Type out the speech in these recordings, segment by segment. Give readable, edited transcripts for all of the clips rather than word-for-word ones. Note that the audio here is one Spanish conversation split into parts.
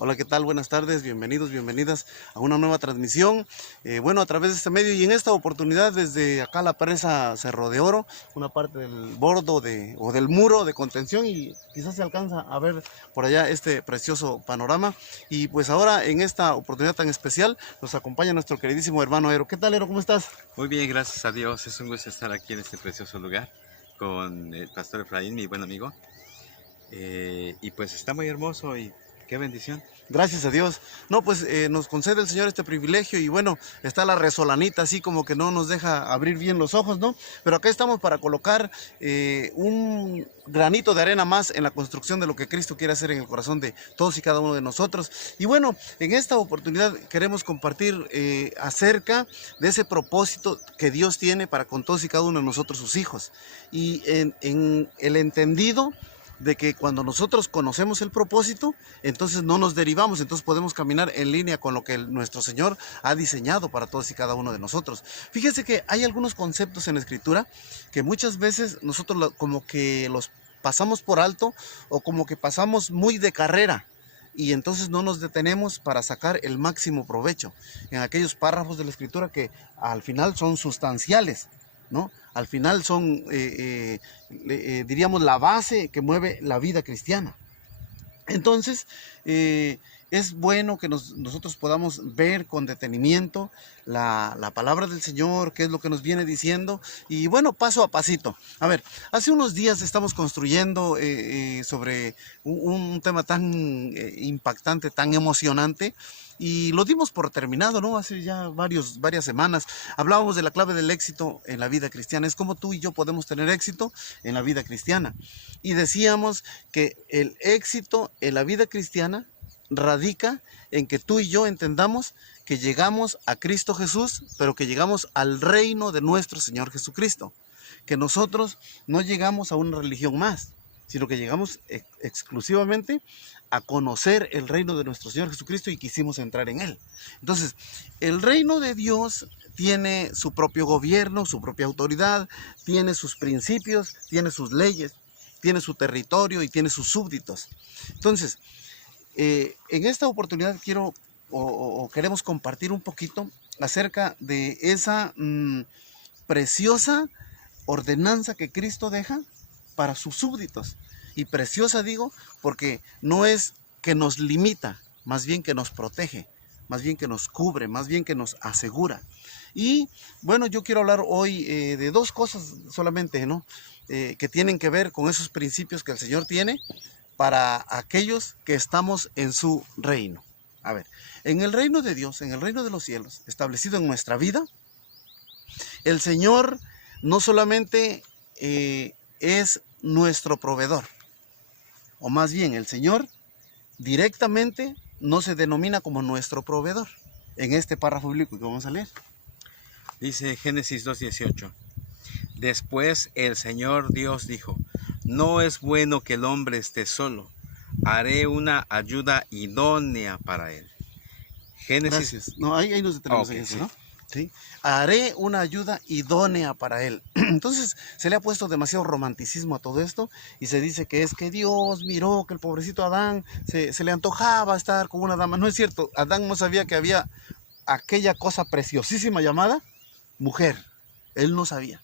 Hola, ¿qué tal? Buenas tardes, bienvenidos, bienvenidas a una nueva transmisión. Bueno, a través de este medio y en esta oportunidad desde acá la presa Cerro de Oro, una parte del bordo o del muro de contención y quizás se alcanza a ver por allá este precioso panorama. Y pues ahora en esta oportunidad tan especial nos acompaña nuestro queridísimo hermano Ero. ¿Qué tal, Ero? ¿Cómo estás? Muy bien, gracias a Dios. Es un gusto estar aquí en este precioso lugar con el pastor Efraín, mi buen amigo. Y pues está muy hermoso y qué bendición. Gracias a Dios. No, pues nos concede el Señor este privilegio y bueno, está la resolanita así como que no nos deja abrir bien los ojos, ¿no? Pero acá estamos para colocar un granito de arena más en la construcción de lo que Cristo quiere hacer en el corazón de todos y cada uno de nosotros. Y bueno, en esta oportunidad queremos compartir acerca de ese propósito que Dios tiene para con todos y cada uno de nosotros, sus hijos. Y en el entendido de que cuando nosotros conocemos el propósito, entonces no nos derivamos, entonces podemos caminar en línea con lo que nuestro Señor ha diseñado para todos y cada uno de nosotros. Fíjense que hay algunos conceptos en la Escritura que muchas veces nosotros como que los pasamos por alto o como que pasamos muy de carrera y entonces no nos detenemos para sacar el máximo provecho en aquellos párrafos de la Escritura que al final son sustanciales, ¿no? Al final son, diríamos, la base que mueve la vida cristiana. Entonces, es bueno que nosotros podamos ver con detenimiento la palabra del Señor, qué es lo que nos viene diciendo, y bueno, paso a pasito. A ver, hace unos días estamos construyendo sobre un tema tan impactante, tan emocionante, y lo dimos por terminado, ¿no? Hace ya varias semanas hablábamos de la clave del éxito en la vida cristiana. Es como tú y yo podemos tener éxito en la vida cristiana. Y decíamos que el éxito en la vida cristiana radica en que tú y yo entendamos que llegamos a Cristo Jesús, pero que llegamos al reino de nuestro Señor Jesucristo. Que nosotros no llegamos a una religión más, sino que llegamos exclusivamente a conocer el reino de nuestro Señor Jesucristo y quisimos entrar en él. Entonces, el reino de Dios tiene su propio gobierno, su propia autoridad, tiene sus principios, tiene sus leyes, tiene su territorio y tiene sus súbditos. Entonces, en esta oportunidad quiero o queremos compartir un poquito acerca de esa preciosa ordenanza que Cristo deja para sus súbditos. Y preciosa digo porque no es que nos limita, más bien que nos protege, más bien que nos cubre, más bien que nos asegura. Y bueno, yo quiero hablar hoy de dos cosas solamente, ¿no? Que tienen que ver con esos principios que el Señor tiene para aquellos que estamos en su reino. A ver, en el reino de Dios, en el reino de los cielos, establecido en nuestra vida, el Señor no solamente es nuestro proveedor, o más bien el Señor directamente no se denomina como nuestro proveedor en este párrafo bíblico que vamos a leer. Dice Génesis 2:18. Después el Señor Dios dijo, no es bueno que el hombre esté solo. Haré una ayuda idónea para él. Génesis. Gracias. No, ahí nos detenemos en Ok, eso, sí. ¿no? ¿Sí? Haré una ayuda idónea para él. Entonces se le ha puesto demasiado romanticismo a todo esto y se dice que es que Dios miró que el pobrecito Adán se le antojaba estar con una dama. No es cierto, Adán no sabía que había aquella cosa preciosísima llamada mujer. Él no sabía.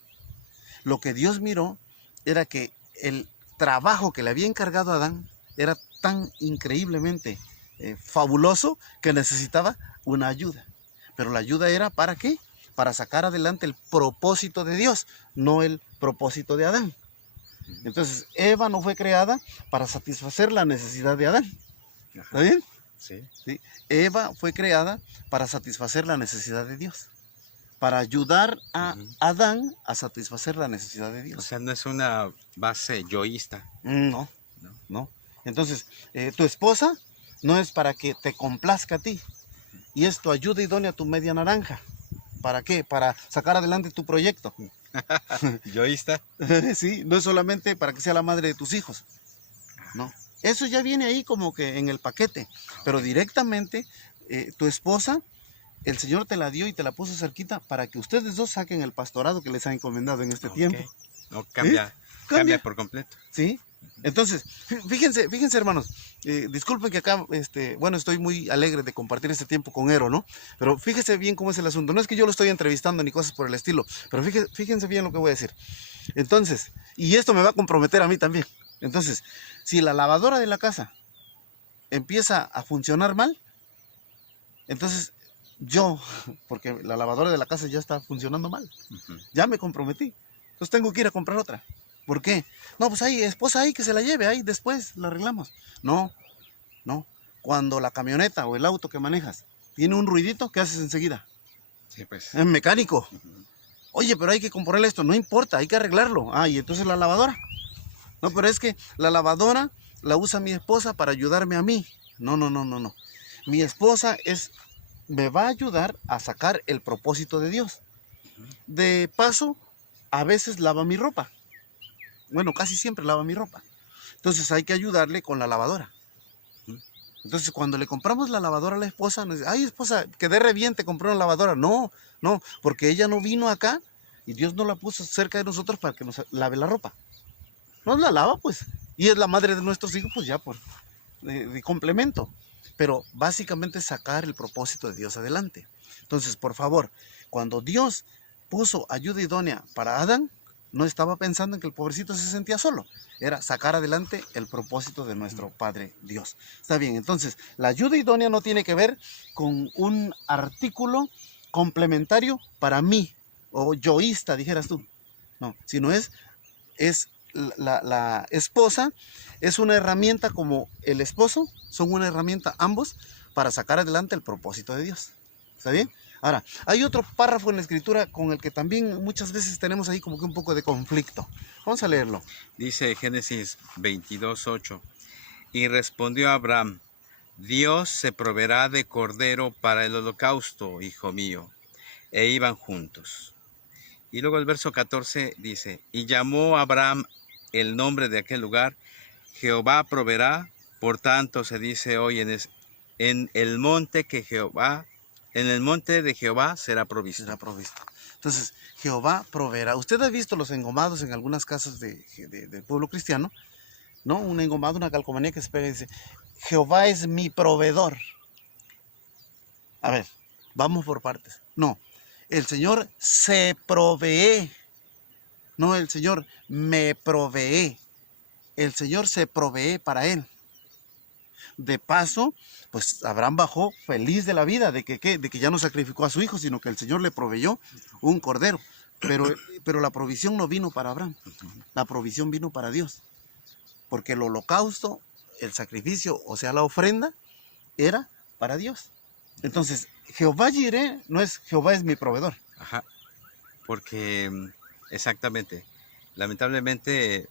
Lo que Dios miró era que el trabajo que le había encargado a Adán era tan increíblemente fabuloso que necesitaba una ayuda. Pero la ayuda era ¿para qué? Para sacar adelante el propósito de Dios, no el propósito de Adán. Entonces, Eva no fue creada para satisfacer la necesidad de Adán. ¿Está bien? Sí. ¿Sí? Eva fue creada para satisfacer la necesidad de Dios, para ayudar a Adán a satisfacer la necesidad de O Dios. sea, no es una base yoísta, No, ¿no? no. Entonces, tu esposa no es para que te complazca a ti, y es tu ayuda idónea, tu media naranja. ¿Para qué? Para sacar adelante tu proyecto. ¿Yoísta? Sí, no es solamente para que sea la madre de tus hijos. No. Eso ya viene ahí como que en el paquete. Pero directamente, tu esposa, el Señor te la dio y te la puso cerquita para que ustedes dos saquen el pastorado que les ha encomendado en este Ok. tiempo. No ¿Sí? cambia Cambia. por completo. ¿Sí? Entonces, fíjense hermanos, disculpen que acá, bueno, estoy muy alegre de compartir este tiempo con Ero, ¿no? Pero fíjense bien cómo es el asunto. No es que yo lo estoy entrevistando ni cosas por el estilo, pero fíjense bien lo que voy a decir. Entonces, y esto me va a comprometer a mí también. Entonces, si la lavadora de la casa empieza a funcionar mal, entonces yo, porque la lavadora de la casa ya está funcionando mal, ya me comprometí. Entonces tengo que ir a comprar otra. ¿Por qué? No, pues ahí, esposa, ahí que se la lleve, ahí después la arreglamos. No, no. Cuando la camioneta o el auto que manejas tiene un ruidito, ¿qué haces enseguida? Sí, pues. Es mecánico. Oye, pero hay que componerle esto. No importa, hay que arreglarlo. Ah, y entonces la lavadora. No, pero es que la lavadora la usa mi esposa para ayudarme a mí. No, no, no, no, no. Mi esposa me va a ayudar a sacar el propósito de Dios. De paso, a veces lava mi ropa. Bueno, casi siempre lava mi ropa. Entonces hay que ayudarle con la lavadora. Entonces cuando le compramos la lavadora a la esposa, nos dice, ay esposa, quedé re bien, te compré una lavadora. No, no, porque ella no vino acá y Dios no la puso cerca de nosotros para que nos lave la ropa. Nos la lava pues. Y es la madre de nuestros hijos, pues ya por de complemento. Pero básicamente sacar el propósito de Dios adelante. Entonces, por favor, cuando Dios puso ayuda idónea para Adán, no estaba pensando en que el pobrecito se sentía solo. Era sacar adelante el propósito de nuestro Padre Dios. Está bien, entonces, la ayuda idónea no tiene que ver con un artículo complementario para mí, o yoísta, dijeras tú. No, sino es la esposa, es una herramienta como el esposo, son una herramienta ambos para sacar adelante el propósito de Dios. ¿Está bien? Ahora, hay otro párrafo en la escritura con el que también muchas veces tenemos ahí como que un poco de conflicto. Vamos a leerlo. Dice Génesis 22:8. Y respondió Abraham: Dios se proveerá de cordero para el holocausto, hijo mío. E iban juntos. Y luego el verso 14 dice: Y llamó Abraham el nombre de aquel lugar, Jehová proveerá. Por tanto se dice hoy en el monte que Jehová, en el monte de Jehová será provisto. Será provisto. Entonces, Jehová proveerá. Usted ha visto los engomados en algunas casas del pueblo cristiano, ¿no? Un engomado, una calcomanía que se pega y dice, Jehová es mi proveedor. A ver, vamos por partes. No, el Señor se provee. No, el Señor me provee. El Señor se provee para él. De paso, pues Abraham bajó feliz de la vida de que ya no sacrificó a su hijo, sino que el Señor le proveyó un cordero. Pero la provisión no vino para Abraham, la provisión vino para Dios. Porque el holocausto, el sacrificio, o sea, la ofrenda, era para Dios. Entonces, Jehová Jireh no es Jehová es mi proveedor. Ajá, porque exactamente, lamentablemente,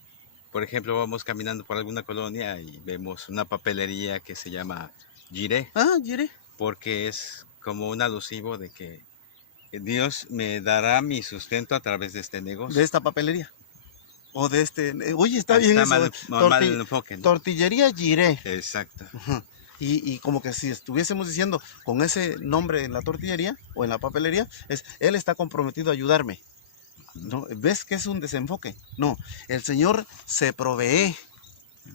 por ejemplo, vamos caminando por alguna colonia y vemos una papelería que se llama Jireh, Ah, Jireh. porque es como un alusivo de que Dios me dará mi sustento a través de este negocio. De esta papelería. O de oye, está bien Está eso. mal el enfoque, ¿no? Tortillería Jireh. Exacto. Y como que si estuviésemos diciendo con ese nombre en la tortillería o en la papelería, Él está comprometido a ayudarme. ¿No? ¿Ves que es un desenfoque? No, el Señor se provee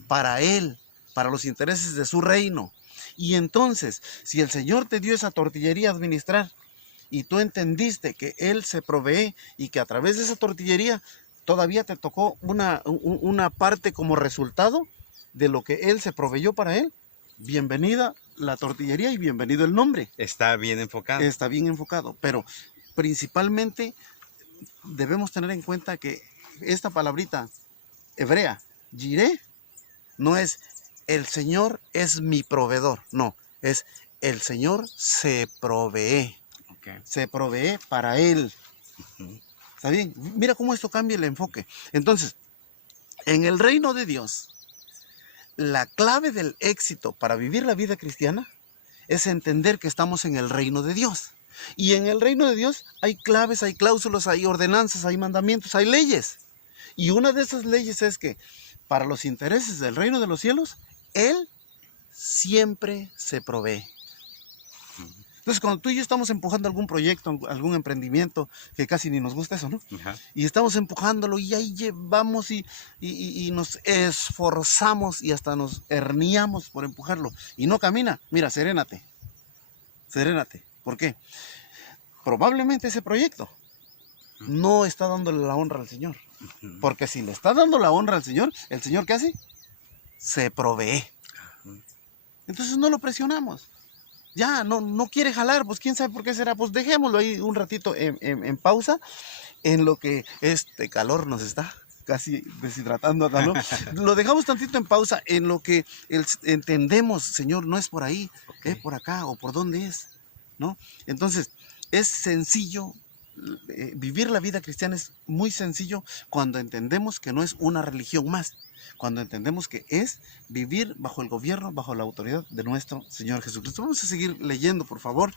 para Él, para los intereses de su reino. Y entonces, si el Señor te dio esa tortillería a administrar y tú entendiste que Él se provee y que a través de esa tortillería todavía te tocó una parte como resultado de lo que Él se proveyó para Él, bienvenida la tortillería y bienvenido el nombre. Está bien enfocado. Está bien enfocado, pero principalmente debemos tener en cuenta que esta palabrita hebrea, Jireh, no es el Señor es mi proveedor, no, es el Señor se provee, se provee para Él. ¿Está bien? Mira cómo esto cambia el enfoque. Entonces, en el reino de Dios, la clave del éxito para vivir la vida cristiana es entender que estamos en el reino de Dios. Y en el reino de Dios hay claves, hay cláusulas, hay ordenanzas, hay mandamientos, hay leyes. Y una de esas leyes es que para los intereses del reino de los cielos, Él siempre se provee. Entonces, cuando tú y yo estamos empujando algún proyecto, algún emprendimiento, que casi ni nos gusta eso, ¿no? Ajá. Y estamos empujándolo y ahí llevamos y nos esforzamos y hasta nos herniamos por empujarlo y no camina. Mira, serénate, serénate. ¿Por qué? Probablemente ese proyecto no está dándole la honra al Señor. Porque si le está dando la honra al Señor, ¿el Señor qué hace? Se provee. Entonces no lo presionamos. Ya, no quiere jalar, pues quién sabe por qué será. Pues dejémoslo ahí un ratito en pausa, en lo que este calor nos está casi deshidratando acá, ¿no? Lo dejamos tantito en pausa, en lo que entendemos, Señor, no es por ahí, es por acá, o por dónde es, ¿no? Entonces, es sencillo. Vivir la vida cristiana es muy sencillo cuando entendemos que no es una religión más, cuando entendemos que es vivir bajo el gobierno, bajo la autoridad de nuestro Señor Jesucristo. Vamos a seguir leyendo, por favor.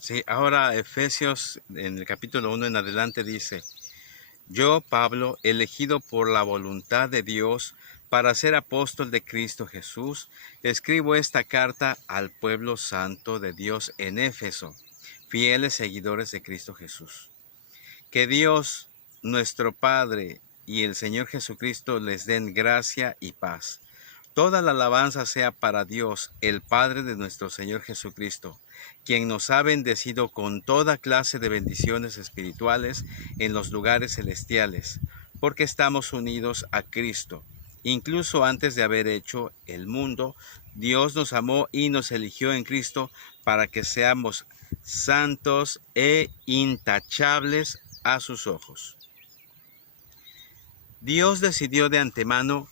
Sí, ahora Efesios en el capítulo 1 en adelante dice: Yo, Pablo, elegido por la voluntad de Dios para ser apóstol de Cristo Jesús, escribo esta carta al pueblo santo de Dios en Éfeso, fieles seguidores de Cristo Jesús. Que Dios, nuestro Padre, y el Señor Jesucristo les den gracia y paz. Toda la alabanza sea para Dios, el Padre de nuestro Señor Jesucristo, quien nos ha bendecido con toda clase de bendiciones espirituales en los lugares celestiales, porque estamos unidos a Cristo. Incluso antes de haber hecho el mundo, Dios nos amó y nos eligió en Cristo para que seamos santos e intachables a sus ojos. Dios decidió de antemano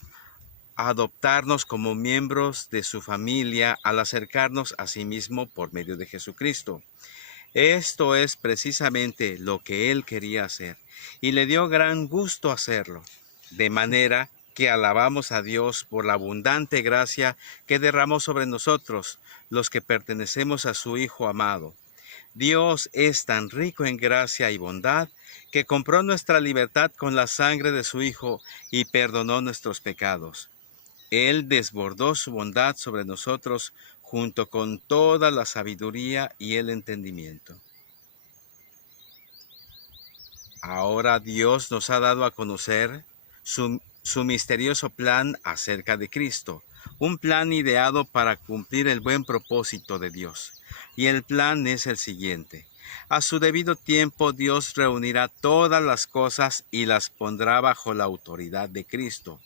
adoptarnos como miembros de su familia al acercarnos a sí mismo por medio de Jesucristo. Esto es precisamente lo que Él quería hacer, y le dio gran gusto hacerlo, de manera que alabamos a Dios por la abundante gracia que derramó sobre nosotros, los que pertenecemos a su Hijo amado. Dios es tan rico en gracia y bondad que compró nuestra libertad con la sangre de su Hijo y perdonó nuestros pecados. Él desbordó su bondad sobre nosotros junto con toda la sabiduría y el entendimiento. Ahora Dios nos ha dado a conocer su misterioso plan acerca de Cristo, un plan ideado para cumplir el buen propósito de Dios. Y el plan es el siguiente: a su debido tiempo Dios reunirá todas las cosas y las pondrá bajo la autoridad de Cristo.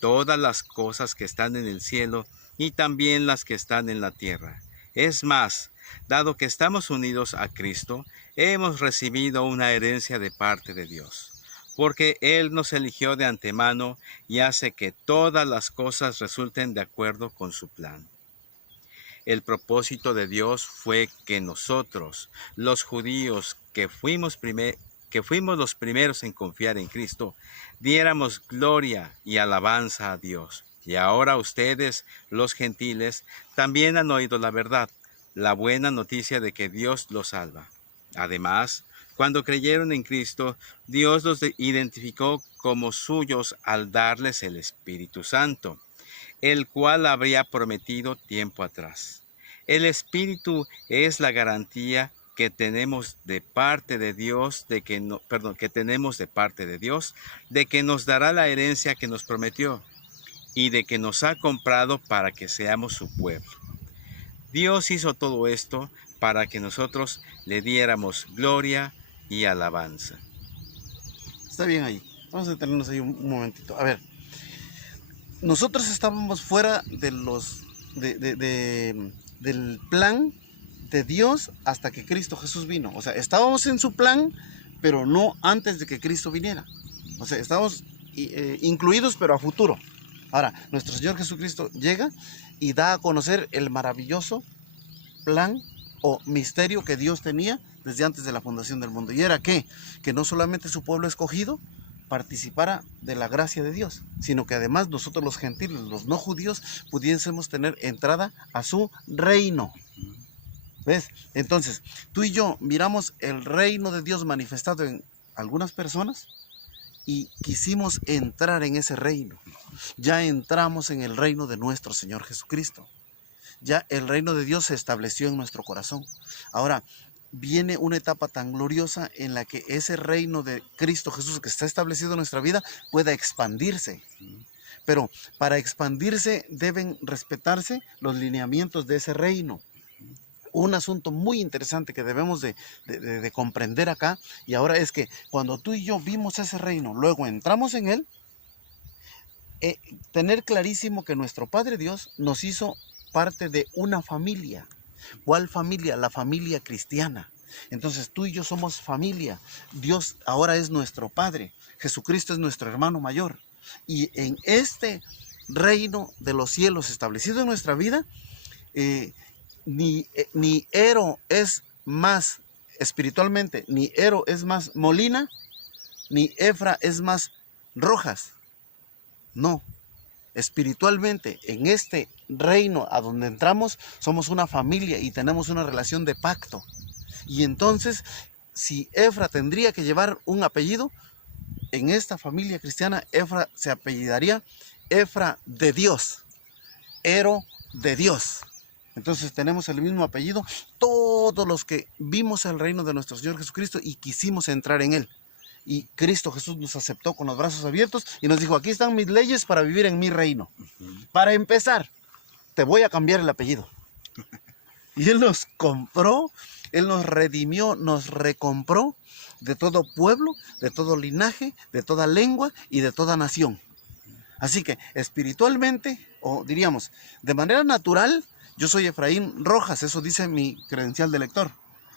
Todas las cosas que están en el cielo y también las que están en la tierra. Es más, dado que estamos unidos a Cristo, hemos recibido una herencia de parte de Dios, porque Él nos eligió de antemano y hace que todas las cosas resulten de acuerdo con su plan. El propósito de Dios fue que nosotros, los judíos que fuimos los primeros en confiar en Cristo, diéramos gloria y alabanza a Dios. Y ahora ustedes, los gentiles, también han oído la verdad, la buena noticia de que Dios los salva. Además, cuando creyeron en Cristo, Dios los identificó como suyos al darles el Espíritu Santo, el cual habría prometido tiempo atrás. El Espíritu es la garantía que tenemos de parte de Dios, de que nos dará la herencia que nos prometió y de que nos ha comprado para que seamos su pueblo. Dios hizo todo esto para que nosotros le diéramos gloria y alabanza. Está bien ahí. Vamos a detenernos ahí un momentito. A ver, nosotros estábamos fuera de del plan de Dios hasta que Cristo Jesús vino. O sea, estábamos en su plan, pero no antes de que Cristo viniera. O sea, estábamos incluidos, pero a futuro. Ahora, nuestro Señor Jesucristo llega y da a conocer el maravilloso plan o misterio que Dios tenía desde antes de la fundación del mundo. Y era que no solamente su pueblo escogido participara de la gracia de Dios, sino que además nosotros los gentiles, los no judíos, pudiésemos tener entrada a su reino. ¿Ves? Entonces, tú y yo miramos el reino de Dios manifestado en algunas personas y quisimos entrar en ese reino. Ya entramos en el reino de nuestro Señor Jesucristo. ya el reino de Dios se estableció en nuestro corazón. Ahora, viene una etapa tan gloriosa en la que ese reino de Cristo Jesús que está establecido en nuestra vida pueda expandirse. Pero para expandirse deben respetarse los lineamientos de ese reino. Un asunto muy interesante que debemos de comprender acá, y ahora es que cuando tú y yo vimos ese reino, luego entramos en él, tener clarísimo que nuestro Padre Dios nos hizo parte de una familia. ¿Cuál familia? La familia cristiana. Entonces tú y yo somos familia. Dios ahora es nuestro Padre. Jesucristo es nuestro hermano mayor. Y en este reino de los cielos establecido en nuestra vida, ni Ero es más espiritualmente, ni Ero es más Molina, ni Efra es más Rojas. No, espiritualmente en este reino a donde entramos somos una familia y tenemos una relación de pacto. Y entonces, si Efra tendría que llevar un apellido, en esta familia cristiana, Efra se apellidaría Efra de Dios, Ero de Dios. Entonces tenemos el mismo apellido, todos los que vimos el reino de nuestro Señor Jesucristo y quisimos entrar en él. Y Cristo Jesús nos aceptó con los brazos abiertos y nos dijo, aquí están mis leyes para vivir en mi reino. Para empezar, te voy a cambiar el apellido. Y Él nos compró, Él nos redimió, nos recompró de todo pueblo, de todo linaje, de toda lengua y de toda nación. Así que espiritualmente, o diríamos, de manera natural, yo soy Efraín Rojas, eso dice mi credencial de lector,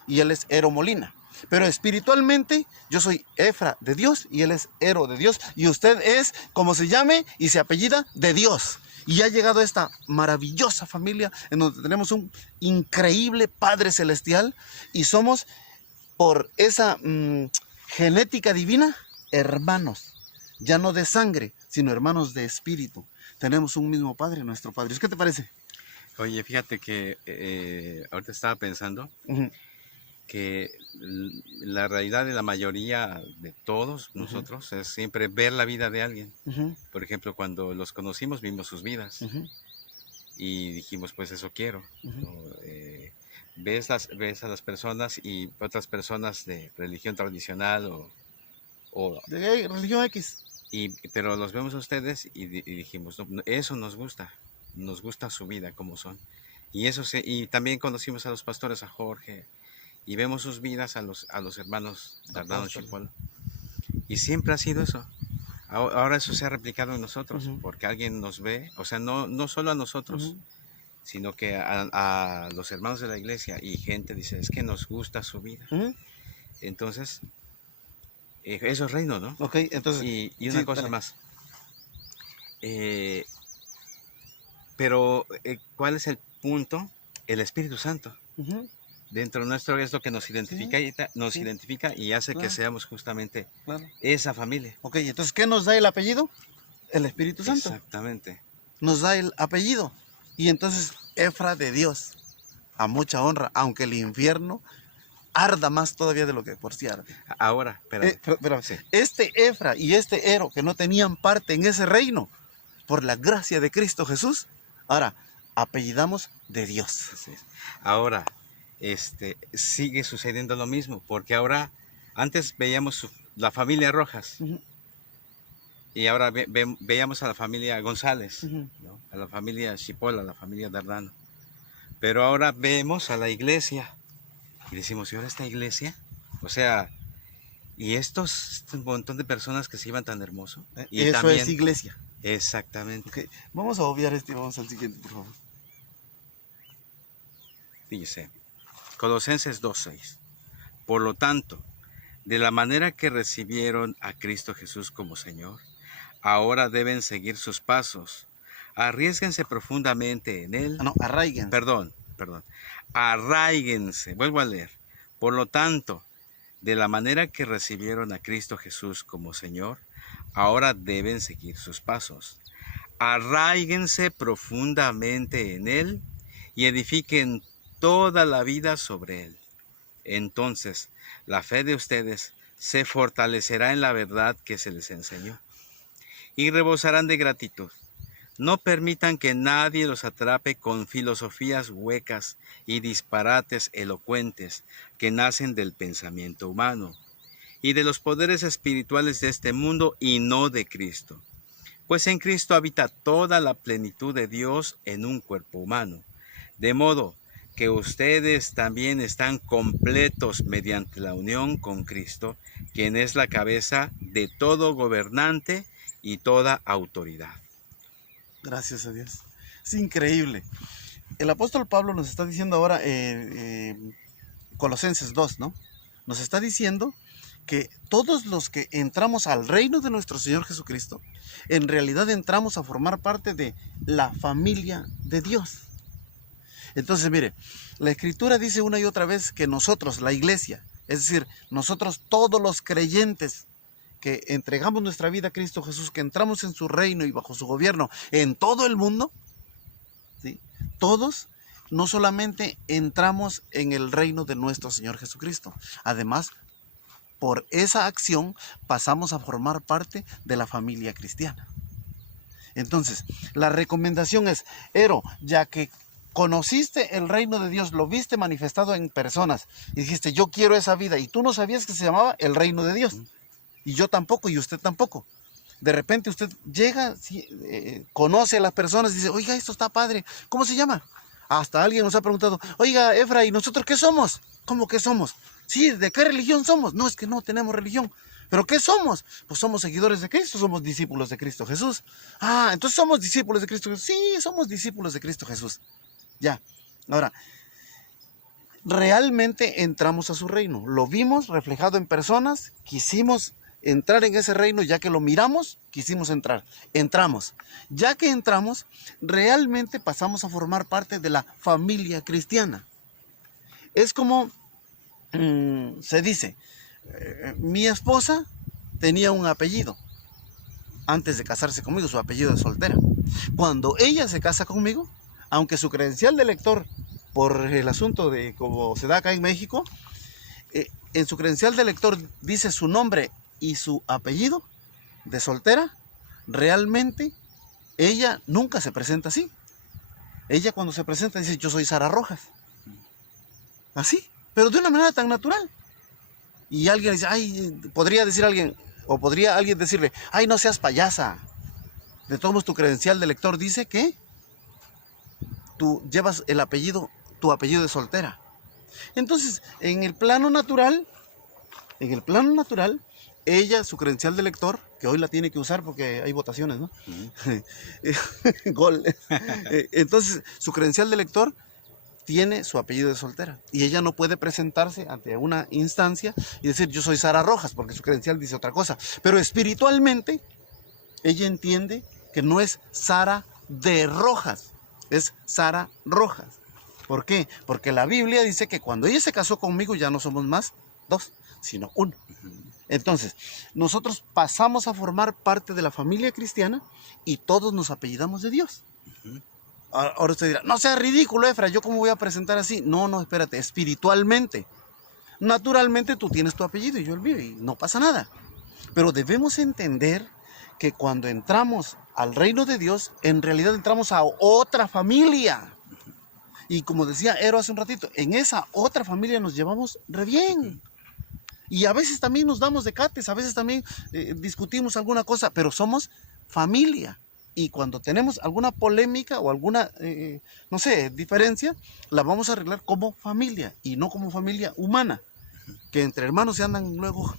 y él es Ero Molina. Pero espiritualmente, yo soy Efra de Dios y él es Ero de Dios, y usted es, como se llame, y se apellida de Dios. Y ha llegado esta maravillosa familia en donde tenemos un increíble Padre Celestial y somos, por esa genética divina, hermanos, ya no de sangre, sino hermanos de espíritu. Tenemos un mismo Padre, nuestro Padre. ¿Qué te parece? Oye, fíjate que ahorita estaba pensando que la realidad de la mayoría de todos nosotros es siempre ver la vida de alguien. Por ejemplo, cuando los conocimos, vimos sus vidas y dijimos, pues eso quiero. ¿No? Ves a las personas y otras personas de religión tradicional o de religión X. Pero los vemos a ustedes y dijimos, no, eso nos gusta su vida como son. Y también conocimos a los pastores, a Jorge, y vemos sus vidas a los hermanos Dardano Chipola. Y siempre ha sido eso. Ahora eso se ha replicado en nosotros, porque alguien nos ve, o sea, no solo a nosotros, sino que a los hermanos de la iglesia, y gente dice, es que nos gusta su vida. Entonces, eso es reino, ¿no? Ok, entonces... Y una cosa más. Pero, ¿cuál es el punto? El Espíritu Santo. Dentro nuestro es lo que nos identifica, identifica y hace que seamos justamente esa familia. Ok, entonces, ¿qué nos da el apellido? El Espíritu Santo. Exactamente. Nos da el apellido. Y entonces, Efra de Dios, a mucha honra, aunque el infierno arda más todavía de lo que por sí arde. Ahora, pero sí. Este Efra y este Ero que no tenían parte en ese reino, por la gracia de Cristo Jesús, ahora apellidamos de Dios. Sí. Ahora, sigue sucediendo lo mismo, porque ahora, antes veíamos la familia Rojas, y ahora veíamos a la familia González, ¿no? A la familia Chipola, a la familia Dardano. Pero ahora vemos a la iglesia, y decimos, ¿y ahora esta iglesia? O sea, y este montón de personas que se iban tan hermoso. Y eso también, es iglesia. Exactamente. Okay. Vamos a obviar y vamos al siguiente, por favor. Dice, Colosenses 2:6. Por lo tanto, de la manera que recibieron a Cristo Jesús como Señor, ahora deben seguir sus pasos. Arriésguense profundamente en Él. No, arraíguense. Perdón. Arraíguense. Vuelvo a leer. Por lo tanto, de la manera que recibieron a Cristo Jesús como Señor, ahora deben seguir sus pasos. Arraíguense profundamente en Él y edifiquen toda la vida sobre Él. Entonces, la fe de ustedes se fortalecerá en la verdad que se les enseñó y rebosarán de gratitud. No permitan que nadie los atrape con filosofías huecas y disparates elocuentes que nacen del pensamiento humano y de los poderes espirituales de este mundo y no de Cristo. Pues en Cristo habita toda la plenitud de Dios en un cuerpo humano, de modo que ustedes también están completos mediante la unión con Cristo, quien es la cabeza de todo gobernante y toda autoridad. Gracias a Dios. Es increíble. El apóstol Pablo nos está diciendo ahora en Colosenses 2, ¿no? Nos está diciendo que todos los que entramos al reino de nuestro Señor Jesucristo, en realidad entramos a formar parte de la familia de Dios. Entonces, mire, la Escritura dice una y otra vez que nosotros, la iglesia, es decir, nosotros todos los creyentes que entregamos nuestra vida a Cristo Jesús, que entramos en su reino y bajo su gobierno en todo el mundo, ¿sí? Todos no solamente entramos en el reino de nuestro Señor Jesucristo, además, por esa acción pasamos a formar parte de la familia cristiana. Entonces, la recomendación es, Ero, ya que conociste el reino de Dios, lo viste manifestado en personas y dijiste, yo quiero esa vida, y tú no sabías que se llamaba el reino de Dios, y yo tampoco, y usted tampoco. De repente usted llega, conoce a las personas y dice, oiga, esto está padre, ¿cómo se llama? Hasta alguien nos ha preguntado, oiga, Efra, ¿y nosotros qué somos? ¿Cómo que somos? Sí, ¿de qué religión somos? No, es que no tenemos religión. ¿Pero qué somos? Pues somos seguidores de Cristo, somos discípulos de Cristo Jesús. Ah, entonces somos discípulos de Cristo Jesús. Sí, somos discípulos de Cristo Jesús. Ya, ahora, realmente entramos a su reino. Lo vimos reflejado en personas, quisimos entrar en ese reino, ya que lo miramos, quisimos entrar. Entramos. Ya que entramos, realmente pasamos a formar parte de la familia cristiana. Es como se dice, mi esposa tenía un apellido antes de casarse conmigo, su apellido de soltera. Cuando ella se casa conmigo, aunque su credencial de elector, por el asunto de como se da acá en México, en su credencial de elector dice su nombre y su apellido de soltera, realmente ella nunca se presenta así. Ella cuando se presenta dice, yo soy Sara Rojas. Así, pero de una manera tan natural. Y alguien dice, ay, podría decir alguien, o podría alguien decirle, ay, no seas payasa. De todos modos, tu credencial de elector dice que tú llevas el apellido, tu apellido de soltera. Entonces, en el plano natural, ella, su credencial de elector, que hoy la tiene que usar porque hay votaciones, ¿no? Gol. Entonces, su credencial de elector tiene su apellido de soltera. Y ella no puede presentarse ante una instancia y decir, yo soy Sara Rojas, porque su credencial dice otra cosa. Pero espiritualmente, ella entiende que no es Sara de Rojas, es Sara Rojas. ¿Por qué? Porque la Biblia dice que cuando ella se casó conmigo ya no somos más dos, sino uno. Entonces, nosotros pasamos a formar parte de la familia cristiana y todos nos apellidamos de Dios. Ahora usted dirá, no sea ridículo, Efra, ¿yo cómo voy a presentar así? No, espérate, espiritualmente. Naturalmente tú tienes tu apellido y yo el mío y no pasa nada. Pero debemos entender que cuando entramos al reino de Dios, en realidad entramos a otra familia. Y como decía Ero hace un ratito, en esa otra familia nos llevamos re bien. Y a veces también nos damos decates, a veces también discutimos alguna cosa, pero somos familia. Y cuando tenemos alguna polémica o alguna, no sé, diferencia, la vamos a arreglar como familia y no como familia humana, que entre hermanos se andan luego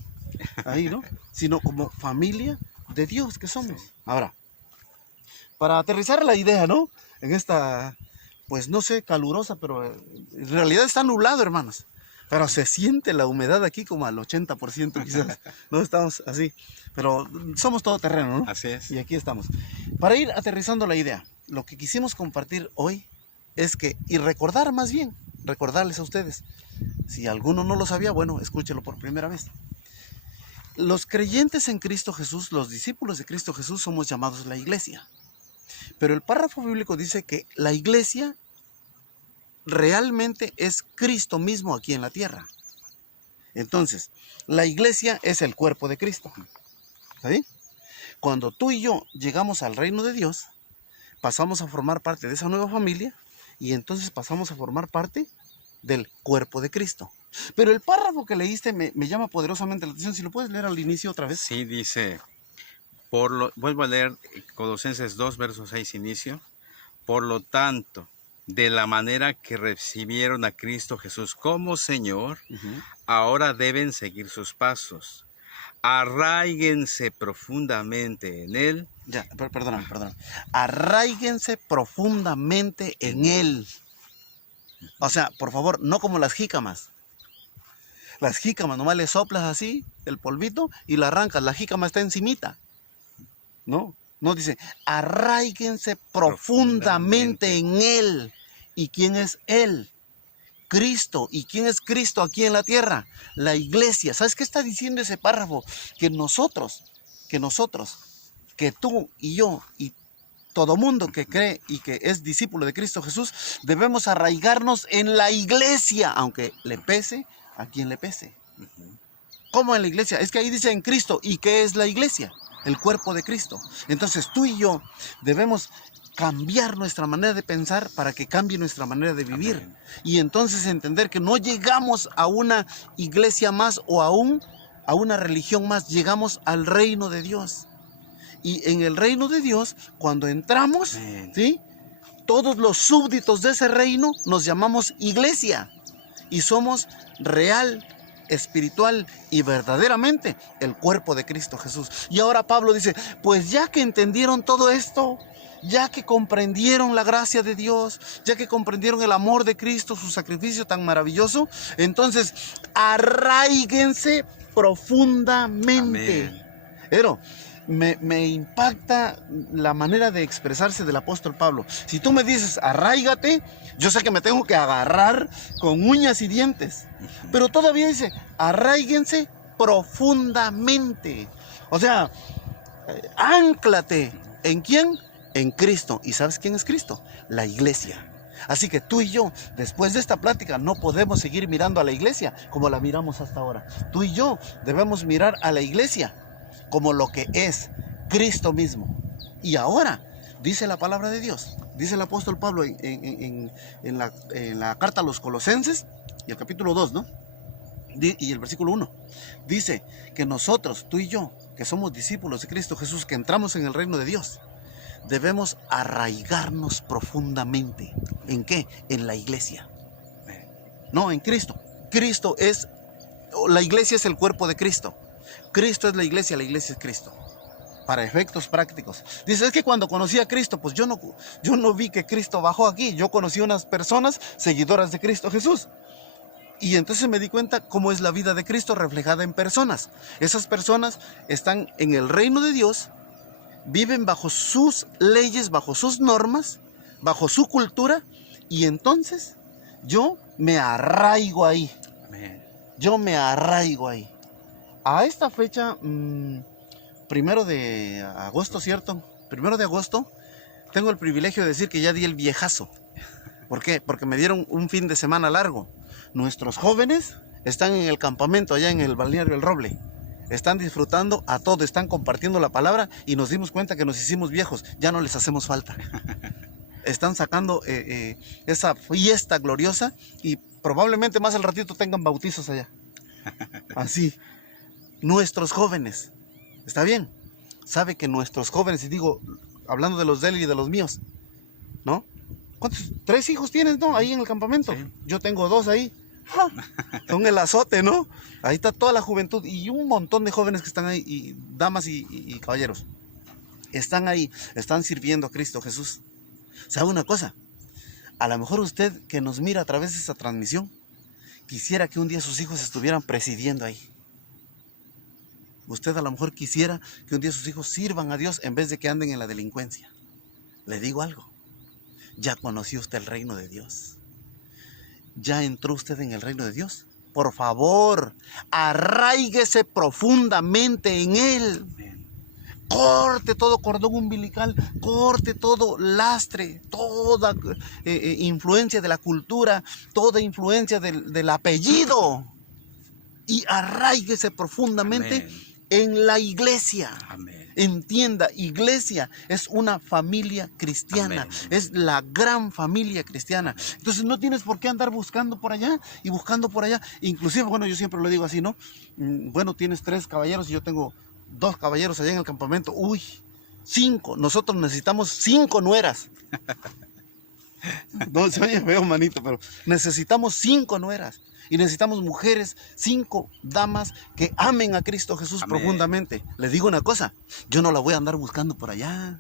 ahí, ¿no? Sino como familia de Dios que somos. Ahora, para aterrizar la idea, ¿no? En esta, pues no sé, calurosa, pero en realidad está nublado, hermanos. Pero se siente la humedad aquí como al 80% quizás. No estamos así. Pero somos todo terreno, ¿no? Así es. Y aquí estamos. Para ir aterrizando la idea, lo que quisimos compartir hoy es que, y recordar más bien, recordarles a ustedes, si alguno no lo sabía, bueno, escúchelo por primera vez. Los creyentes en Cristo Jesús, los discípulos de Cristo Jesús, somos llamados la iglesia. Pero el párrafo bíblico dice que la iglesia realmente es Cristo mismo aquí en la tierra. Entonces, la iglesia es el cuerpo de Cristo. ¿Sí? Cuando tú y yo llegamos al reino de Dios, pasamos a formar parte de esa nueva familia y entonces pasamos a formar parte del cuerpo de Cristo. Pero el párrafo que leíste me llama poderosamente la atención. Si lo puedes leer al inicio otra vez. Sí, dice, vuelvo a leer Colosenses 2, verso 6, inicio. Por lo tanto, de la manera que recibieron a Cristo Jesús como Señor, ahora deben seguir sus pasos. Arraíguense profundamente en Él. Ya, perdóname. Arraíguense profundamente en Él. O sea, por favor, no como las jícamas. Las jícamas, nomás le soplas así el polvito y la arrancas. La jícama está encimita. No dice, arraíguense profundamente en Él. ¿Y quién es Él? Cristo. ¿Y quién es Cristo aquí en la tierra? La iglesia. ¿Sabes qué está diciendo ese párrafo? Que nosotros, que tú y yo y todo mundo que cree y que es discípulo de Cristo Jesús, debemos arraigarnos en la iglesia, aunque le pese a quien le pese. ¿Cómo en la iglesia? Es que ahí dice en Cristo. ¿Y qué es la iglesia? El cuerpo de Cristo. Entonces tú y yo debemos cambiar nuestra manera de pensar para que cambie nuestra manera de vivir. Amén. Y entonces entender que no llegamos a una iglesia más o a una religión más, llegamos al reino de Dios. Y en el reino de Dios, cuando entramos, ¿sí?, todos los súbditos de ese reino nos llamamos iglesia. Y somos real, espiritual y verdaderamente el cuerpo de Cristo Jesús. Y ahora Pablo dice, pues ya que entendieron todo esto, ya que comprendieron la gracia de Dios, ya que comprendieron el amor de Cristo, su sacrificio tan maravilloso, entonces arraíguense profundamente. Amén. Pero me impacta la manera de expresarse del apóstol Pablo. Si tú me dices arraígate, yo sé que me tengo que agarrar con uñas y dientes. Pero todavía dice arraíguense profundamente. O sea, ánclate. ¿En quién? En Cristo. ¿Y sabes quién es Cristo? La iglesia. Así que tú y yo, después de esta plática, no podemos seguir mirando a la iglesia como la miramos hasta ahora. Tú y yo debemos mirar a la iglesia como lo que es Cristo mismo. Y ahora, dice la palabra de Dios, dice el apóstol Pablo en la carta a los Colosenses, y el capítulo 2, ¿no? Y el versículo 1, dice que nosotros, tú y yo, que somos discípulos de Cristo Jesús, que entramos en el reino de Dios, debemos arraigarnos profundamente. ¿En qué? En la iglesia. No, en Cristo. Cristo es, la iglesia es el cuerpo de Cristo. Cristo es la iglesia es Cristo. Para efectos prácticos. Dice, es que cuando conocí a Cristo, pues yo no vi que Cristo bajó aquí. Yo conocí unas personas seguidoras de Cristo Jesús. Y entonces me di cuenta cómo es la vida de Cristo reflejada en personas. Esas personas están en el reino de Dios, viven bajo sus leyes, bajo sus normas, bajo su cultura, y entonces yo me arraigo ahí. Yo me arraigo ahí. A esta fecha, 1 de agosto, ¿cierto? 1 de agosto, tengo el privilegio de decir que ya di el viejazo. ¿Por qué? Porque me dieron un fin de semana largo. Nuestros jóvenes están en el campamento allá en el balneario El Roble. Están disfrutando a todo, están compartiendo la palabra y nos dimos cuenta que nos hicimos viejos. Ya no les hacemos falta. Están sacando esa fiesta gloriosa y probablemente más al ratito tengan bautizos allá. Así. Nuestros jóvenes, ¿está bien? Sabe que nuestros jóvenes, y digo, hablando de los de él y de los míos, ¿no? ¿Cuántos? 3 hijos tienes, no? Ahí en el campamento. Sí. Yo tengo 2 ahí. ¡Ja! Son el azote, ¿no? Ahí está toda la juventud y un montón de jóvenes que están ahí, y damas y caballeros. Están ahí, están sirviendo a Cristo Jesús. ¿Sabe una cosa? A lo mejor usted que nos mira a través de esta transmisión, quisiera que un día sus hijos estuvieran presidiendo ahí. Usted a lo mejor quisiera que un día sus hijos sirvan a Dios en vez de que anden en la delincuencia. Le digo algo. ¿Ya conoció usted el reino de Dios? ¿Ya entró usted en el reino de Dios? Por favor, arraíguese profundamente en Él. Corte todo cordón umbilical, corte todo lastre, toda influencia de la cultura, toda influencia del apellido. Y arraíguese profundamente. Amén. en la iglesia. Amén. Entienda, iglesia es una familia cristiana, Amén. es la gran familia cristiana. Entonces no tienes por qué andar buscando por allá y buscando por allá. Inclusive, bueno, yo siempre lo digo así, ¿no? Bueno, tienes 3 caballeros y yo tengo 2 caballeros allá en el campamento. Uy, 5. Nosotros necesitamos 5 nueras. No se oye feo, manito, pero necesitamos 5 nueras. Y necesitamos mujeres, 5 damas que amen a Cristo Jesús Amén. profundamente. Les digo una cosa, yo no la voy a andar buscando por allá.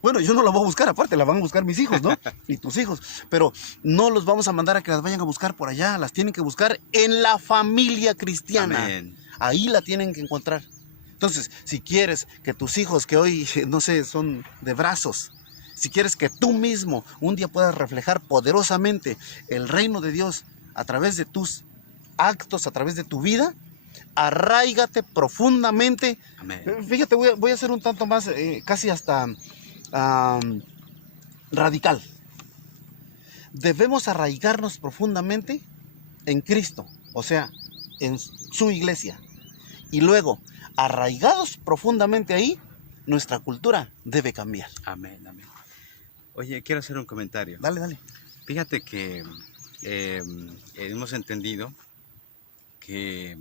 Bueno, yo no la voy a buscar, aparte la van a buscar mis hijos, ¿no? Y tus hijos. Pero no los vamos a mandar a que las vayan a buscar por allá. Las tienen que buscar en la familia cristiana. Amén. Ahí la tienen que encontrar. Entonces, si quieres que tus hijos, que hoy, no sé, son de brazos, si quieres que tú mismo un día puedas reflejar poderosamente el reino de Dios a través de tus actos, a través de tu vida, arráigate profundamente. Amén. Fíjate, voy a hacer un tanto más, casi hasta radical. Debemos arraigarnos profundamente en Cristo, o sea, en su iglesia. Y luego, arraigados profundamente ahí, nuestra cultura debe cambiar. Amén. Amén. Oye, quiero hacer un comentario. Dale, dale. Fíjate que hemos entendido que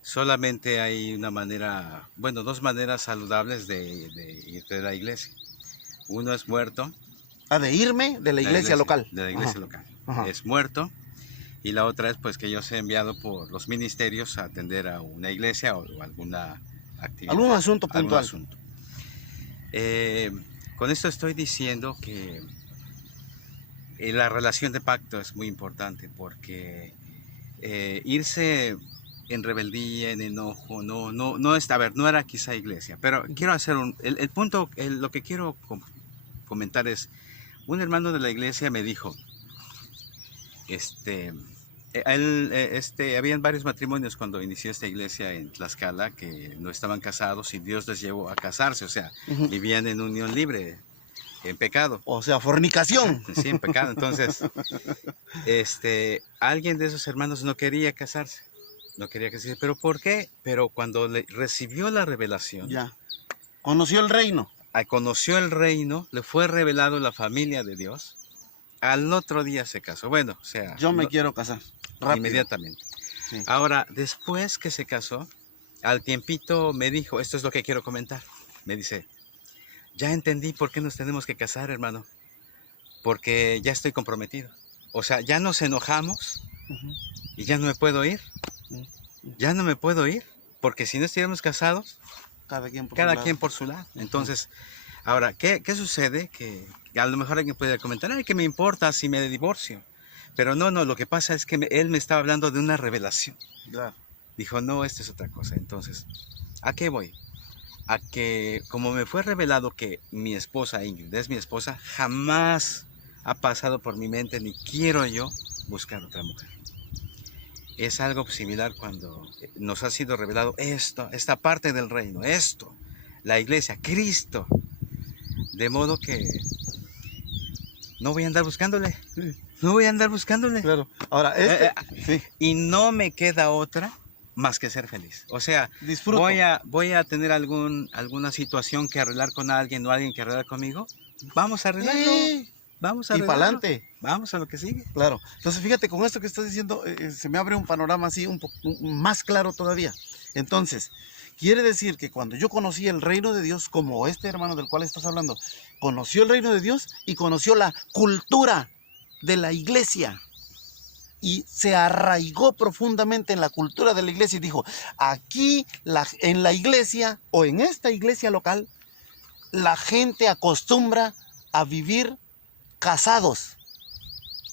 solamente hay una manera, bueno, 2 maneras saludables de irte de la iglesia. Uno es muerto. De irme de la iglesia local. De la iglesia Ajá. local. Ajá. Es muerto. Y la otra es pues que yo sea enviado por los ministerios a atender a una iglesia o alguna actividad. Algún asunto algún puntual. asunto. Con esto estoy diciendo que la relación de pacto es muy importante porque irse en rebeldía, en enojo, no está, a ver, no era quizá iglesia, pero quiero hacer el punto, lo que quiero comentar es, un hermano de la iglesia me dijo, habían varios matrimonios cuando inició esta iglesia en Tlaxcala que no estaban casados y Dios les llevó a casarse, o sea, vivían en unión libre, en pecado. O sea, fornicación. Sí, en pecado. Entonces, alguien de esos hermanos no quería casarse. No quería casarse. ¿Pero por qué? Pero cuando recibió la revelación, Ya. Conoció el reino. conoció el reino, le fue revelado la familia de Dios, al otro día se casó. Bueno, o sea... Yo me quiero casar. Rápido. Inmediatamente. Sí. Ahora, después que se casó, al tiempito me dijo, esto es lo que quiero comentar. Me dice, ya entendí por qué nos tenemos que casar, hermano. Porque ya estoy comprometido. O sea, ya nos enojamos y ya no me puedo ir. Ya no me puedo ir. Porque si no estuviéramos casados, Cada quien por su lado. Entonces, ahora, ¿qué sucede? Que a lo mejor alguien puede comentar, ay, ¿qué me importa si me divorcio? Pero no, lo que pasa es que él me estaba hablando de una revelación. Claro. Dijo, no, esto es otra cosa. Entonces, ¿a qué voy? A que como me fue revelado que mi esposa Ingrid es mi esposa, jamás ha pasado por mi mente ni quiero yo buscar otra mujer. Es algo similar cuando nos ha sido revelado esta parte del reino, la iglesia, Cristo. De modo que no voy a andar buscándole. Sí. No voy a andar buscándole. Claro. Ahora, sí. Y no me queda otra más que ser feliz. O sea, Disfruto. voy a tener alguna situación que arreglar con alguien o alguien que arreglar conmigo. Vamos a arreglarlo. Vamos a Y arreglarlo. para adelante. Vamos a lo que sigue. Claro. Entonces, fíjate, con esto que estás diciendo, se me abre un panorama así un poco más claro todavía. Entonces, quiere decir que cuando yo conocí el reino de Dios, como este hermano del cual estás hablando, conoció el reino de Dios y conoció la cultura de la iglesia. Y se arraigó profundamente en la cultura de la iglesia y dijo, aquí en la iglesia o en esta iglesia local, la gente acostumbra a vivir casados.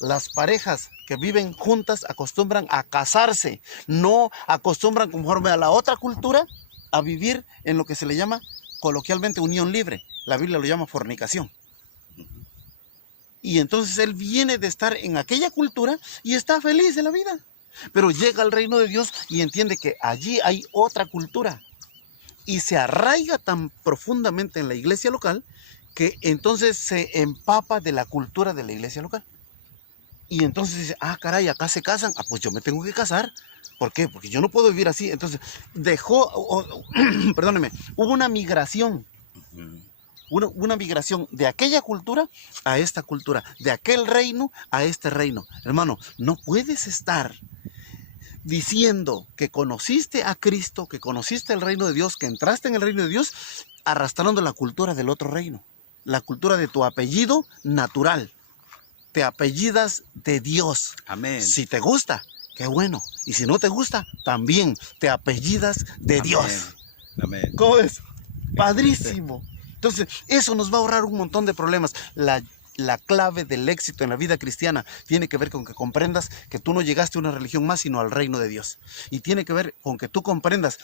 Las parejas que viven juntas acostumbran a casarse, no acostumbran conforme a la otra cultura a vivir en lo que se le llama coloquialmente unión libre. La Biblia lo llama fornicación. Y entonces él viene de estar en aquella cultura y está feliz de la vida. Pero llega al reino de Dios y entiende que allí hay otra cultura. Y se arraiga tan profundamente en la iglesia local que entonces se empapa de la cultura de la iglesia local. Y entonces dice, ah, caray, acá se casan, ah, pues yo me tengo que casar. ¿Por qué? Porque yo no puedo vivir así. Entonces perdóneme, hubo una migración. Ujú. Una migración de aquella cultura a esta cultura, de aquel reino a este reino. Hermano, no puedes estar diciendo que conociste a Cristo, que conociste el reino de Dios, que entraste en el reino de Dios, arrastrando la cultura del otro reino, la cultura de tu apellido natural. Te apellidas de Dios. Amén. Si te gusta, qué bueno. Y si no te gusta, también te apellidas de Amén. Dios. Amén. ¿Cómo es? Padrísimo. Entonces, eso nos va a ahorrar un montón de problemas. La clave del éxito en la vida cristiana tiene que ver con que comprendas que tú no llegaste a una religión más, sino al reino de Dios. Y tiene que ver con que tú comprendas,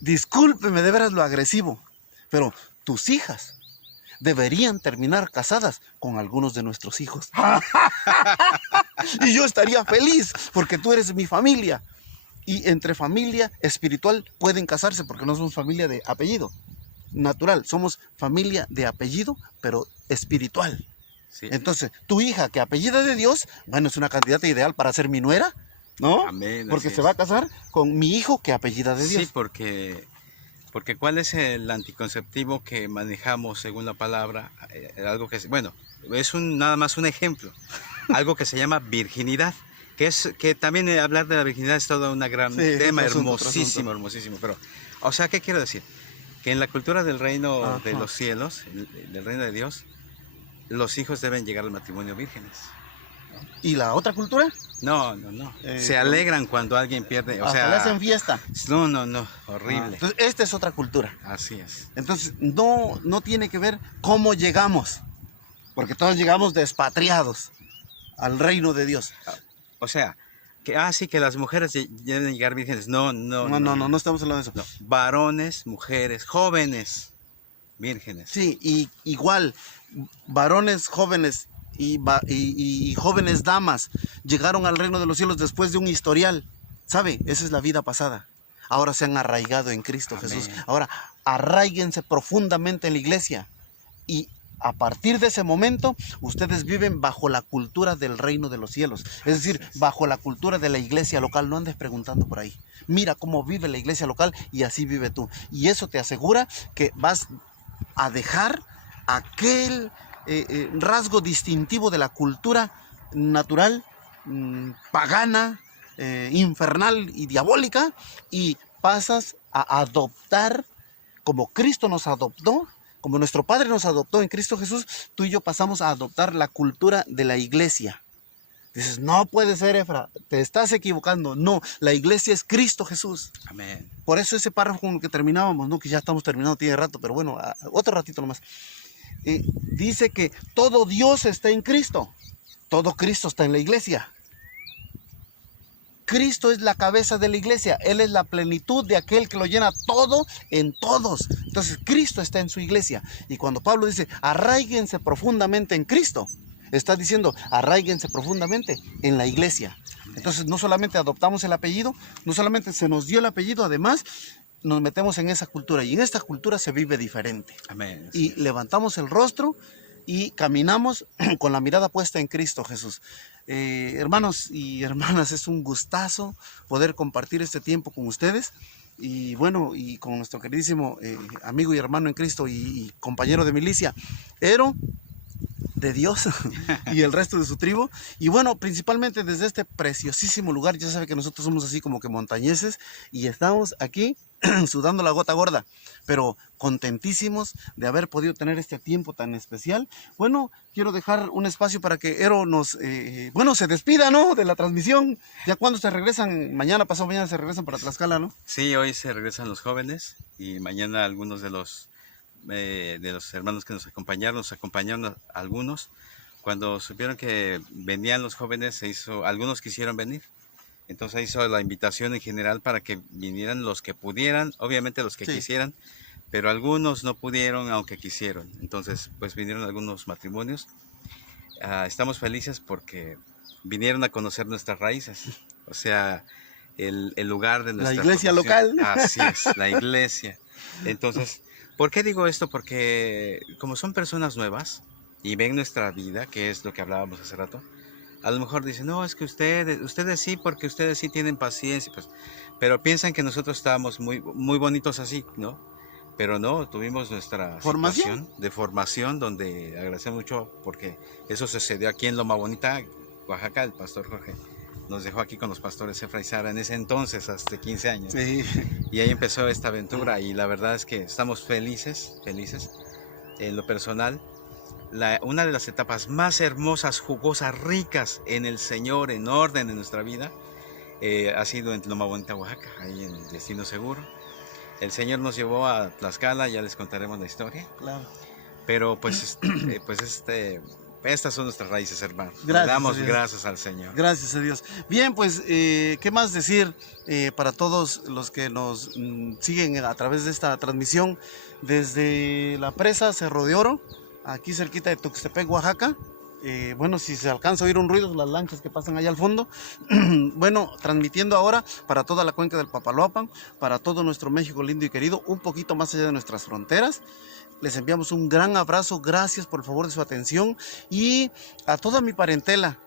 discúlpeme de veras lo agresivo, pero tus hijas deberían terminar casadas con algunos de nuestros hijos. Y yo estaría feliz porque tú eres mi familia. Y entre familia espiritual pueden casarse porque no somos familia de apellido natural, somos familia de apellido, pero espiritual. Sí. Entonces, tu hija que apellida de Dios, bueno, es una candidata ideal para ser mi nuera, ¿no? Amén, Porque así se es. va a casar con mi hijo que apellida de Dios. Sí, porque ¿cuál es el anticonceptivo que manejamos según la palabra? Algo que, bueno, es nada más un ejemplo. Algo que se llama virginidad. Que también hablar de la virginidad es todo un gran Sí, es tema, otro asunto, hermosísimo, hermosísimo. Pero, o sea, ¿qué quiero decir? Que en la cultura del reino de Ajá. los cielos, del reino de Dios, los hijos deben llegar al matrimonio vírgenes. ¿Y la otra cultura? No. Se alegran cuando alguien pierde, o Hasta le sea, hacen fiesta. no, horrible. Entonces, esta es otra cultura. Así es. Entonces, no tiene que ver cómo llegamos, porque todos llegamos despatriados al reino de Dios. O sea, sí, que las mujeres deben llegar vírgenes. No No estamos hablando de eso. No, varones, mujeres, jóvenes, vírgenes. Sí, y igual, varones jóvenes y jóvenes damas llegaron al reino de los cielos después de un historial. ¿Sabe? Esa es la vida pasada. Ahora se han arraigado en Cristo Amén. Jesús. Ahora, arraíguense profundamente en la iglesia. Y a partir de ese momento, ustedes viven bajo la cultura del reino de los cielos. Es decir, bajo la cultura de la iglesia local. No andes preguntando por ahí. Mira cómo vive la iglesia local y así vive tú. Y eso te asegura que vas a dejar aquel rasgo distintivo de la cultura natural, pagana, infernal y diabólica, y pasas a adoptar como Cristo nos adoptó, como nuestro Padre nos adoptó en Cristo Jesús. Tú y yo pasamos a adoptar la cultura de la iglesia. Dices, no puede ser, Efra, te estás equivocando. No, la iglesia es Cristo Jesús. Amén. Por eso ese párrafo con el que terminábamos, ¿no? Que ya estamos terminando, tiene rato, pero bueno, otro ratito nomás. Dice que todo Dios está en Cristo. Todo Cristo está en la iglesia. Cristo es la cabeza de la iglesia. Él es la plenitud de aquel que lo llena todo en todos. Entonces Cristo está en su iglesia. Y cuando Pablo dice, arraíguense profundamente en Cristo, está diciendo, arraíguense profundamente en la iglesia. Entonces no solamente adoptamos el apellido, no solamente se nos dio el apellido, además nos metemos en esa cultura. Y en esta cultura se vive diferente. Amén. Y levantamos el rostro y caminamos con la mirada puesta en Cristo Jesús. Hermanos y hermanas, es un gustazo poder compartir este tiempo con ustedes. Y bueno, y con nuestro queridísimo amigo y hermano en Cristo y compañero de milicia, Ero, de Dios y el resto de su tribu. Y bueno, principalmente desde este preciosísimo lugar. Ya sabe que nosotros somos así como que montañeses y estamos aquí sudando la gota gorda, pero contentísimos de haber podido tener este tiempo tan especial. Bueno, quiero dejar un espacio para que Ero nos, se despida, ¿no? De la transmisión. Ya cuando se regresan, mañana, pasado mañana se regresan para Tlaxcala, ¿no? Sí, hoy se regresan los jóvenes y mañana algunos de los hermanos que nos acompañaron algunos. Cuando supieron que venían los jóvenes, algunos quisieron venir. Entonces hizo la invitación en general para que vinieran los que pudieran, obviamente los que quisieran, pero algunos no pudieron aunque quisieron. Entonces pues vinieron algunos matrimonios. Estamos felices porque vinieron a conocer nuestras raíces, o sea, el lugar de nuestra la iglesia formación. local. Así es, la iglesia. Entonces, ¿por qué digo esto? Porque como son personas nuevas y ven nuestra vida, que es lo que hablábamos hace rato, A lo mejor dicen, no, es que ustedes sí, porque ustedes sí tienen paciencia, pues, pero piensan que nosotros estábamos muy, muy bonitos así, ¿no? Pero no, tuvimos nuestra ¿Formación? situación de formación donde agradecemos mucho porque eso sucedió aquí en Loma Bonita, Oaxaca. El pastor Jorge nos dejó aquí con los pastores Efra y Sara en ese entonces, hace 15 años. Sí. Y ahí empezó esta aventura y la verdad es que estamos felices en lo personal. Una de las etapas más hermosas, jugosas, ricas en el Señor, en orden en nuestra vida, ha sido en Loma Bonita, Oaxaca, ahí en Destino Seguro. El Señor nos llevó a Tlaxcala, ya les contaremos la historia. Claro. Pero estas son nuestras raíces, hermano. Le Gracias damos a Dios. gracias al Señor. Gracias a Dios. Bien, pues, ¿qué más decir para todos los que nos siguen a través de esta transmisión desde la presa Cerro de Oro, aquí cerquita de Tuxtepec, Oaxaca? Bueno, si se alcanza a oír un ruido, las lanchas que pasan allá al fondo. Bueno, transmitiendo ahora para toda la cuenca del Papaloapan, para todo nuestro México lindo y querido, un poquito más allá de nuestras fronteras. Les enviamos un gran abrazo, gracias por el favor de su atención, y a toda mi parentela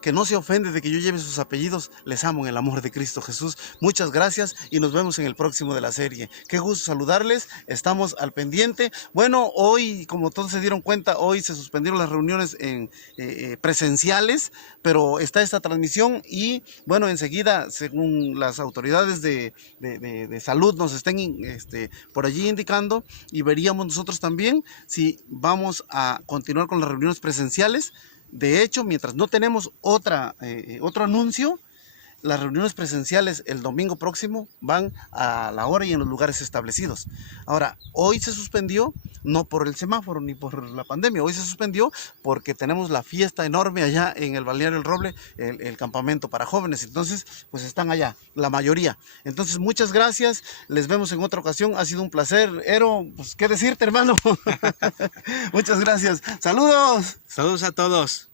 que no se ofende de que yo lleve sus apellidos, les amo en el amor de Cristo Jesús. Muchas gracias y nos vemos en el próximo de la serie. Qué gusto saludarles, estamos al pendiente. Bueno, hoy, como todos se dieron cuenta, hoy se suspendieron las reuniones presenciales, pero está esta transmisión y bueno, enseguida, según las autoridades de salud nos estén por allí indicando, y veríamos nosotros también si vamos a continuar con las reuniones presenciales. De hecho, mientras no tenemos otro anuncio, las reuniones presenciales el domingo próximo van a la hora y en los lugares establecidos. Ahora, hoy se suspendió, no por el semáforo ni por la pandemia, hoy se suspendió porque tenemos la fiesta enorme allá en el Balneario El Roble, el campamento para jóvenes. Entonces, pues están allá, la mayoría. Entonces, muchas gracias, les vemos en otra ocasión, ha sido un placer. Ero, pues, ¿qué decirte, hermano? Muchas gracias, saludos. Saludos a todos.